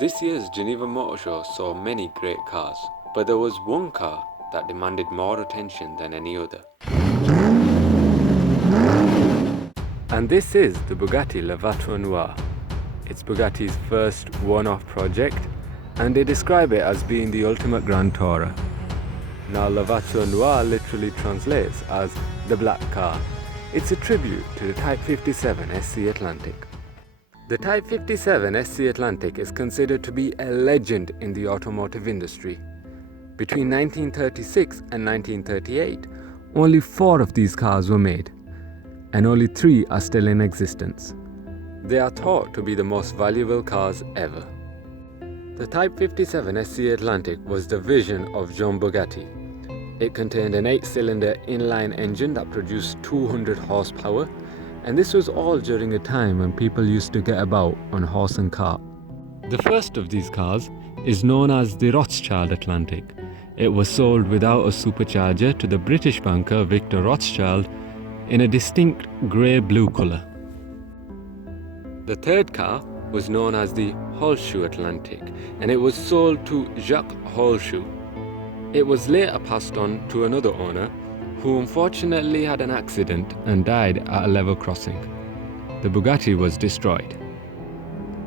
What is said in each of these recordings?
This year's Geneva Motor Show saw many great cars, but there was one car that demanded more attention than any other. And this is the Bugatti La Voiture Noire. It's Bugatti's first one-off project, and they describe it as being the ultimate Grand Tourer. Now, La Voiture Noire literally translates as the black car. It's a tribute to the Type 57 SC Atlantic. The Type 57 SC Atlantic is considered to be a legend in the automotive industry. Between 1936 and 1938, only 4 of these cars were made, and only 3 are still in existence. They are thought to be the most valuable cars ever. The Type 57 SC Atlantic was the vision of Jean Bugatti. It contained an 8-cylinder inline engine that produced 200 horsepower, and this was all during a time when people used to get about on horse and cart. The first of these cars is known as the Rothschild Atlantic. It was sold without a supercharger to the British banker Victor Rothschild in a distinct grey-blue colour. The third car was known as the Horseshoe Atlantic, and it was sold to Jacques Horseshoe. It was later passed on to another owner, who unfortunately had an accident and died at a level crossing. The Bugatti was destroyed.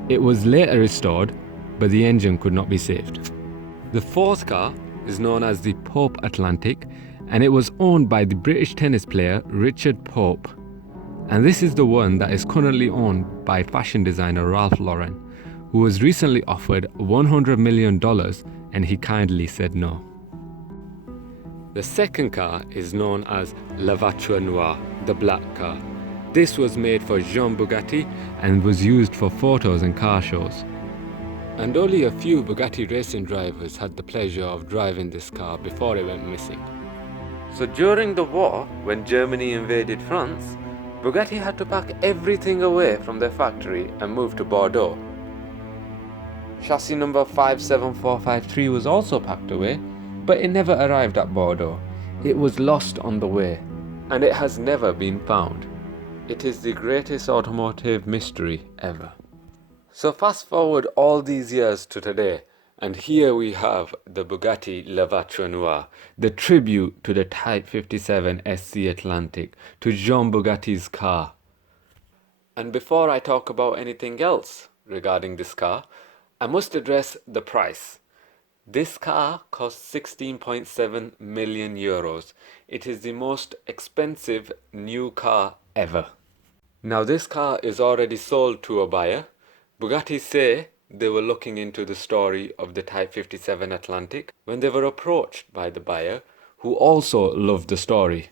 It was later restored, but the engine could not be saved. The fourth car is known as the Pope Atlantic, and it was owned by the British tennis player Richard Pope. And this is the one that is currently owned by fashion designer Ralph Lauren, who was recently offered $100 million and he kindly said no. The second car is known as La Voiture Noire, the black car. This was made for Jean Bugatti and was used for photos and car shows. And only a few Bugatti racing drivers had the pleasure of driving this car before it went missing. So during the war, when Germany invaded France, Bugatti had to pack everything away from their factory and move to Bordeaux. Chassis number 57453 was also packed away, but it never arrived at Bordeaux. It was lost on the way, and it has never been found. It is the greatest automotive mystery ever. So fast forward all these years to today, and here we have the Bugatti La Voiture Noire, the tribute to the Type 57 SC Atlantic, to Jean Bugatti's car. And before I talk about anything else regarding this car, I must address the price. This car costs 16.7 million euros. It is the most expensive new car ever. Now this car is already sold to a buyer. Bugatti say they were looking into the story of the Type 57 Atlantic when they were approached by the buyer, who also loved the story.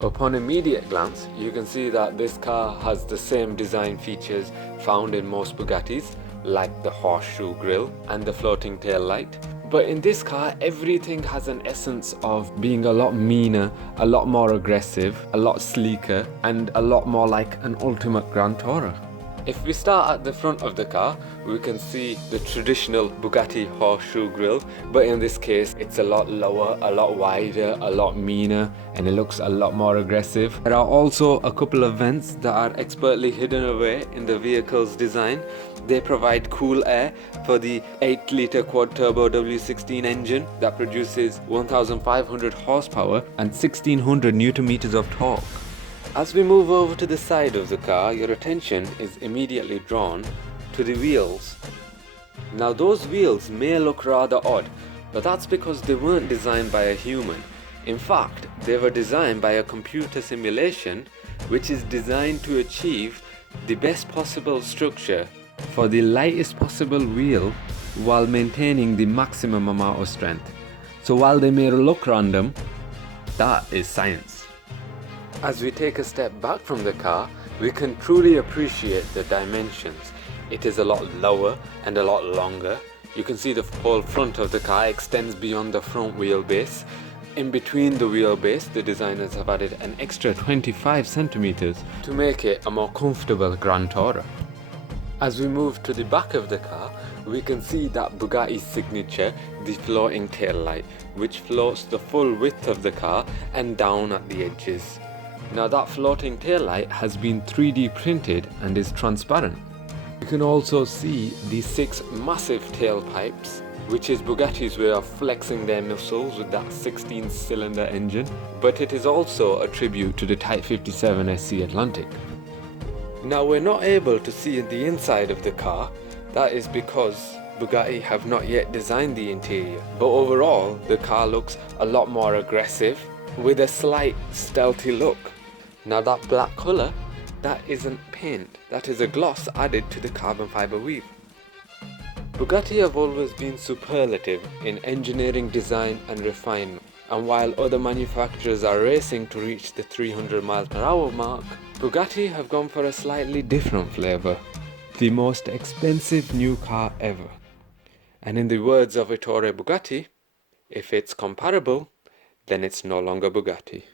Upon immediate glance, you can see that this car has the same design features found in most Bugattis, like the horseshoe grille and the floating tail light. But in this car, everything has an essence of being a lot meaner, a lot more aggressive, a lot sleeker, and a lot more like an ultimate Grand Tourer. If we start at the front of the car, we can see the traditional Bugatti horseshoe grille, but in this case it's a lot lower, a lot wider, a lot meaner, and it looks a lot more aggressive. There are also a couple of vents that are expertly hidden away in the vehicle's design. They provide cool air for the 8-litre quad-turbo W16 engine that produces 1,500 horsepower and 1,600 Nm of torque. As we move over to the side of the car, your attention is immediately drawn to the wheels. Now those wheels may look rather odd, but that's because they weren't designed by a human. In fact, they were designed by a computer simulation which is designed to achieve the best possible structure for the lightest possible wheel while maintaining the maximum amount of strength. So while they may look random, that is science. As we take a step back from the car, we can truly appreciate the dimensions. It is a lot lower and a lot longer. You can see the whole front of the car extends beyond the front wheelbase. In between the wheelbase, the designers have added an extra 25 centimeters to make it a more comfortable Grand Tourer. As we move to the back of the car, we can see that Bugatti's signature, the floating tail light, which floats the full width of the car and down at the edges. Now that floating tail light has been 3D printed and is transparent. You can also see the 6 massive tailpipes, which is Bugatti's way of flexing their muscles with that 16-cylinder engine, but it is also a tribute to the Type 57 SC Atlantic. Now we're not able to see the inside of the car. That is because Bugatti have not yet designed the interior, but overall the car looks a lot more aggressive with a slight stealthy look. Now that black colour, that isn't paint, that is a gloss added to the carbon fibre weave. Bugatti have always been superlative in engineering design and refinement, and while other manufacturers are racing to reach the 300 mph mark, Bugatti have gone for a slightly different flavour. The most expensive new car ever. And in the words of Ettore Bugatti, if it's comparable, then it's no longer Bugatti.